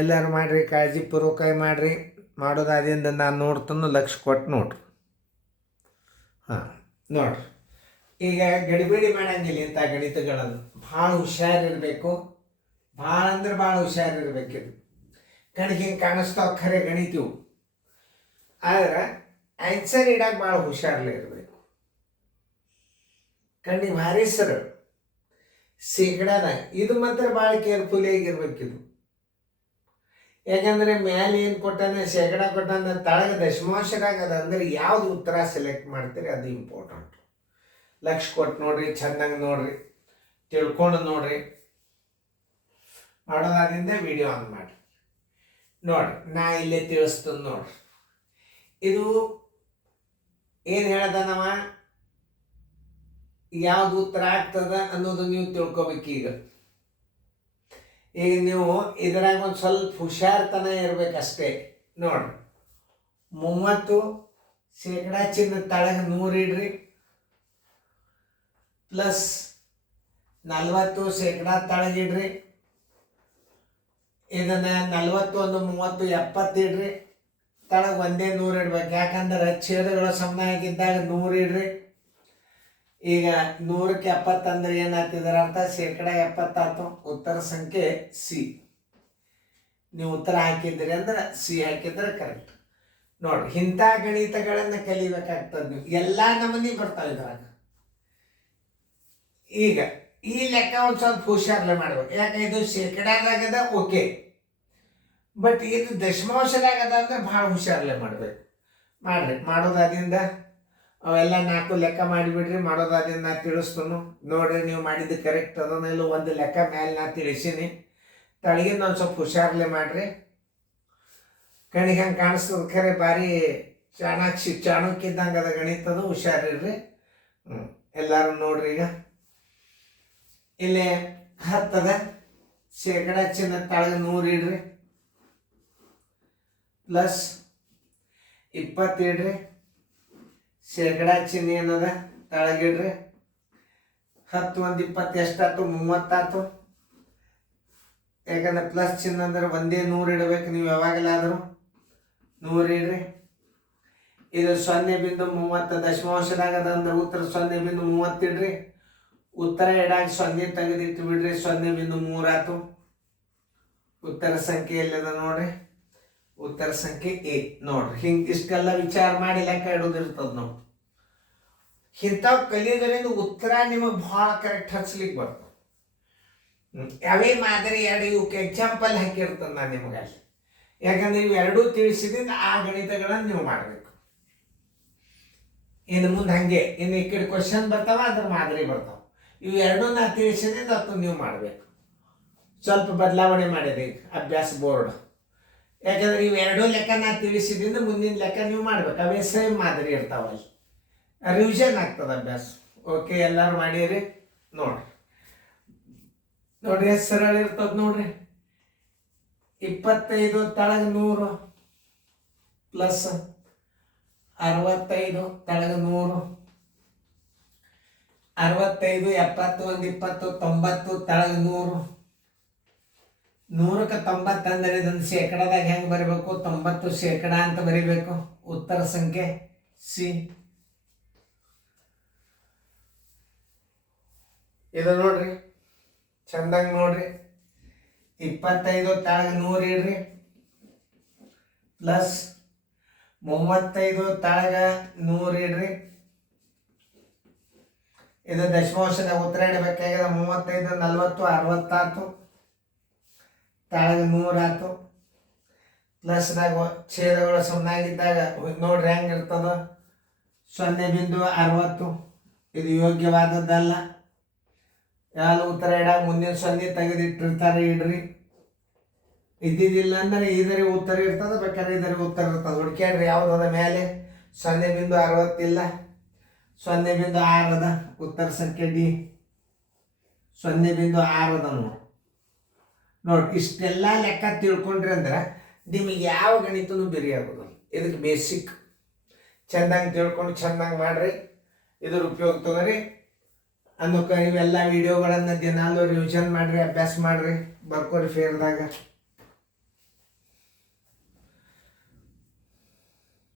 ಎಲ್ಲರೂ ಮಾಡಿರಿ, ಕಾಳಜಿಪೂರ್ವಕವಾಗಿ ಮಾಡಿರಿ. ಮಾಡೋದಾದಿಂದ ನಾನು ನೋಡ್ತಾನು ಲಕ್ಷ ಕೊಟ್ಟು ನೋಡ್ರಿ. ಹಾಂ ನೋಡ್ರಿ, ಈಗ ಗಡಿಬಿಡಿ ಮಾಡಂಗಿಲ್ಲ ಇಂಥ ಗಣಿತಗಳನ್ನು. ಭಾಳ ಹುಷಾರಿರಬೇಕು, ಭಾಳ ಅಂದ್ರೆ ಭಾಳ ಹುಷಾರಿರ್ಬೇಕಿದು. ಕಣ್ಗೆ ಹಿಂಗೆ ಕಾಣಿಸ್ತಾವ ಖರೆ ಗಣಿತೀವು, ಆದ್ರೆ ಆನ್ಸರ್ ಇಡಕ್ಕೆ ಭಾಳ ಹುಷಾರಲ್ಲೇ ಇರಬೇಕು. ಕಣ್ಣಿಗೆ ಭಾರಿ ಸರಳ ಶೇಕಡಾದ ಇದು ಮಾತ್ರ ಭಾಳ ಕೇರ್ಫುಲಿ ಆಗಿರ್ಬೇಕಿದು. ಯಾಕಂದರೆ ಮೇಲೆ ಏನು ಕೊಟ್ಟಾನೆ ಶೇಕಡ ಕೊಟ್ಟಾನೆ, ತಳಗೆ ದಶಮಾಂಶದಾಗದ ಅಂದರೆ ಯಾವುದು ಉತ್ತರ ಸೆಲೆಕ್ಟ್ ಮಾಡ್ತೀರಿ ಅದು ಇಂಪಾರ್ಟೆಂಟ್. ಲಕ್ಷ ಕೊಟ್ಟು ನೋಡ್ರಿ, ಚೆನ್ನಾಗಿ ನೋಡ್ರಿ, ತಿಳ್ಕೊಂಡು ನೋಡ್ರಿ. ಮಾಡೋದಾದ್ರಿಂದ ವಿಡಿಯೋ ಆನ್ ಮಾಡಿ ನೋಡ್ರಿ. ನಾ ಇಲ್ಲೇ ತಿಳಿಸ್ತೀನಿ ನೋಡ್ರಿ. ಇದು ಏನು ಹೇಳ್ದಾನವ, ಯಾವ್ದು ಉತ್ತರ ಆಗ್ತದ ಅನ್ನೋದು ನೀವು ತಿಳ್ಕೊಬೇಕೀಗ. ಈಗ ನೀವು ಇದ್ರಾಗ ಒಂದು ಸ್ವಲ್ಪ ಹುಷಾರ್ತನ ಇರ್ಬೇಕಷ್ಟೇ. ನೋಡ್ರಿ, 30 ಶೇಕಡ ಚಿನ್ನ ತಳಗೆ 100 ಇಡ್ರಿ, ಪ್ಲಸ್ 40 ಶೇಕಡ ತಳಗಿಡ್ರಿ. ಇದನ್ನ 41 30 70 ಇಡ್ರಿ, ತಳಗೆ ಒಂದೇ 100 ಇಡ್ಬೇಕು. ಯಾಕಂದ್ರೆ ಛೇದಗಳ ಸಮನಾಗಿದ್ದಾಗ 100 ಇಡ್ರಿ. ಈಗ 100ಕ್ಕೆ 70 ಅಂದ್ರೆ ಏನಾಗ್ತಿದಾರ ಅರ್ಥ, ಶೇಕಡ 70 ಆಯ್ತು. ಉತ್ತರ ಸಂಖ್ಯೆ ಸಿ. ನೀವು ಉತ್ತರ ಹಾಕಿದ್ದೀರಿ ಅಂದ್ರೆ ಸಿ ಹಾಕಿದ್ರೆ ಕರೆಕ್ಟ್. ನೋಡ್ರಿ, ಇಂಥ ಗಣಿತಗಳನ್ನು ಕಲಿಬೇಕಾಗ್ತದೆ. ನೀವು ಎಲ್ಲ ನಮೂನಿ ಬರ್ತಾವೆ ಇದ್ರಾಗ. ಈಗ ಈ ಲೆಕ್ಕ ಒಂದು ಸ್ವಲ್ಪ ಹುಷಾರಲ್ಲೇ ಮಾಡ್ಬೇಕು. ಯಾಕೆ ಇದು ಶೇಕಡಾದಾಗದ ಓಕೆ, ಬಟ್ ಇದು ದಶಮಾಂಶದಾಗದ ಅಂದ್ರೆ ಭಾಳ ಹುಷಾರಲ್ಲೇ ಮಾಡ್ಬೇಕು. ಮಾಡ್ರಿ. ಮಾಡೋದಾದಿಂದ ಅವೆಲ್ಲ 4 ಲೆಕ್ಕ ಮಾಡಿಬಿಡ್ರಿ. ಮಾಡೋದಾದಿಂದ ನಾ ತಿಳಿಸ್ತನು ನೋಡ್ರಿ, ನೀವು ಮಾಡಿದ್ದು ಕರೆಕ್ಟ್ ಅದನ್ನೆಲ್ಲ ಒಂದು ಲೆಕ್ಕ ಮೇಲೆ ನಾ ತಿಳಿಸೀನಿ. ತಳಗಿನ ಒಂದು ಸ್ವಲ್ಪ ಹುಷಾರಲ್ಲೇ ಮಾಡ್ರಿ. ಕಣಿಗೆ ಹಂಗೆ ಕಾಣಿಸ್ತದ ಖರೆ ಭಾರಿ ಚಾಣಕ್ಯ ಇದ್ದಂಗೆ ಅದ ಗಣಿತದು, ಹುಷಾರಿರ್ರಿ. ಎಲ್ಲರೂ ನೋಡ್ರಿ. ಈಗ ಇಲ್ಲಿ 10 ಅದ, ಶೇಕಡ ಚಿನ್ನ ತಳಗೆ 100 ಇಡ್ರಿ, ಪ್ಲಸ್ 20 ಇಡ್ರಿ, ಶೇಕಡ ಚಿಹ್ನೆ ಏನದ ತಳಗಿಡ್ರಿ. 10 1 20 ಎಷ್ಟಾಯ್ತು, 30 ಆಯ್ತು. ಯಾಕಂದ್ರೆ ಪ್ಲಸ್ ಚಿಹ್ನೆ ಅಂದ್ರೆ ಒಂದೇ 100 ಇಡಬೇಕು ನೀವು ಯಾವಾಗಲಾದರೂ. 100 ಇಡ್ರಿ. ಇದು 0.30 ದಶಮಾಂಶದಾಗದ ಅಂದ್ರೆ ಉತ್ತರ 0.30 ಇಡ್ರಿ. ಉತ್ತರ ಇಡಾಗ 0 ತೆಗೆದಿಟ್ಟು ಬಿಡ್ರಿ, 0.3 ಆಯ್ತು. ಉತ್ತರ ಸಂಖ್ಯೆ ಎಲ್ಲದ ನೋಡ್ರಿ, ಉತ್ತರ ಸಂಖ್ಯೆ ಎ. ನೋಡ್ರಿ, ಹಿಂಗೆ ಇಷ್ಟೆಲ್ಲ ವಿಚಾರ ಮಾಡಿ ಲೆಕ್ಕ ಇಡೋದಿರ್ತದ. ನಾವು ಇಂಥವು ಕಲಿಯೋದ್ರಿಂದ ಉತ್ತರ ನಿಮಗೆ ಭಾಳ ಕರೆಕ್ಟ್ ಹಚ್ಲಿಕ್ಕೆ ಬರ್ತದೆ. ಯಾವೇ ಮಾದರಿ 2 ಇವಕ್ಕೆ ಎಕ್ಸಾಂಪಲ್ ಹಾಕಿರ್ತದೆ ನಾನು ನಿಮಗೆ ಅಲ್ಲಿ. ಯಾಕಂದ್ರೆ ಇವು ಎರಡೂ ತಿಳಿಸಿದಿಂದ ಆ ಗಣಿತಗಳನ್ನು ನೀವು ಮಾಡಬೇಕು. ಇನ್ನು ಮುಂದೆ ಹಂಗೆ ಇನ್ನು ಈ ಕಡೆ ಕ್ವಶನ್ ಬರ್ತಾವ, ಅದ್ರ ಮಾದರಿ ಬರ್ತಾವ. ಇವು ಎರಡೂ ನಾ ತಿಳಿಸಿದಿಂದ ಅದು ನೀವು ಮಾಡಬೇಕು. ಸ್ವಲ್ಪ ಬದಲಾವಣೆ ಮಾಡಿದೆ ಈಗ ಅಭ್ಯಾಸ ಬೋರ್ಡ್. ಯಾಕಂದ್ರೆ ಇವು ಎರಡೂ ಲೆಕ್ಕ ನಾ ತಿಳಿಸಿದಿಂದ ಮುಂದಿನ ಲೆಕ್ಕ ನೀವು ಮಾಡ್ಬೇಕು. ಅವೇ ಸೇಮ್ ಮಾದರಿ ಇರ್ತಾವಲ್ಲಿ, ರಿವಿಷನ್ ಆಗ್ತದೆ ಅಭ್ಯಾಸ. ಓಕೆ, ಎಲ್ಲರೂ ಮಾಡಿರಿ. ನೋಡ್ರಿ ನೋಡ್ರಿ ಎಷ್ಟು ಸರಳ ಇರ್ತದೆ ನೋಡ್ರಿ. 25 ತಳಗ 100 ಪ್ಲಸ್ 65 ತಳಗ 100, 65 70 1 20 90 ತಳಗ 100. 100ಕ್ಕೆ 90 ಅಂದರೆ ಇದನ್ನು ಶೇಕಡಾದಾಗ ಹೆಂಗೆ ಬರೀಬೇಕು, 90 ಶೇಕಡ ಅಂತ ಬರೀಬೇಕು. ಉತ್ತರ ಸಂಖ್ಯೆ ಸಿ. ಇದು ನೋಡ್ರಿ, ಚಂದಂಗೆ ನೋಡ್ರಿ. 25 ತಳಗ 100 ಇಡ್ರಿ, ಪ್ಲಸ್ 35 ತಳಗ 100 ಇಡ್ರಿ. ಇದು ದಶಮಾಂಶದ ಉತ್ತರ ಇಡಬೇಕಾಗ್ಯದ. 35 40 60 ಆಯ್ತು, ತಳಗ 100 ಆಯ್ತು. ಪ್ಲಸ್ದಾಗ ಛೇದಗಳು ಸಮನಾಗಿದ್ದಾಗ ನೋಡ್ರಿ ಹೆಂಗಿರ್ತದ, 0.60. ಇದು ಯೋಗ್ಯವಾದದ್ದಲ್ಲ. ಯಾವ ಉತ್ತರ ಇಡಾಗ ಮುಂದಿನ 0 ತೆಗೆದಿಟ್ಟಿರ್ತಾರೆ, ಇಡ್ರಿ. ಇದ್ದಿದ್ದಿಲ್ಲ ಅಂದ್ರೆ ಇದರಿ ಉತ್ತರ ಇರ್ತದೆ, ಬೇಕಾದ್ರೆ ಇದರಿ ಉತ್ತರ ಇರ್ತದೆ. ಹುಡ್ಕ್ಯಾಡ್ರಿ ಯಾವುದದ ಮೇಲೆ 0.60 ಇಲ್ಲ, 0.6 ಅದ. ಉತ್ತರ ಸಂಖ್ಯೆ ಡಿ 0.6 ಅದ. ನೋಡಿ ಇಷ್ಟೆಲ್ಲ ಲೆಕ್ಕ ತಿಳ್ಕೊಂಡ್ರಿ ಅಂದ್ರೆ ನಿಮಗೆ ಯಾವ ಗಣಿತನೂ ಬೇರೆ ಆಗೋದು. ಇದಕ್ಕೆ ಬೇಸಿಕ್ ಚೆಂದಾಗಿ ತಿಳ್ಕೊಂಡು ಚೆಂದಾಗಿ ಮಾಡ್ರಿ. ಇದ್ರ ಉಪಯೋಗ ತಗೋರಿ. ಅನ್ನೋಕೆ ಇವೆಲ್ಲ ವಿಡಿಯೋಗಳನ್ನು ದಿನಾಲೂ ರಿವಿಷನ್ ಮಾಡಿರಿ, ಅಭ್ಯಾಸ ಮಾಡಿರಿ, ಬರ್ಕೋರಿ ಫೇರ್ದಾಗ.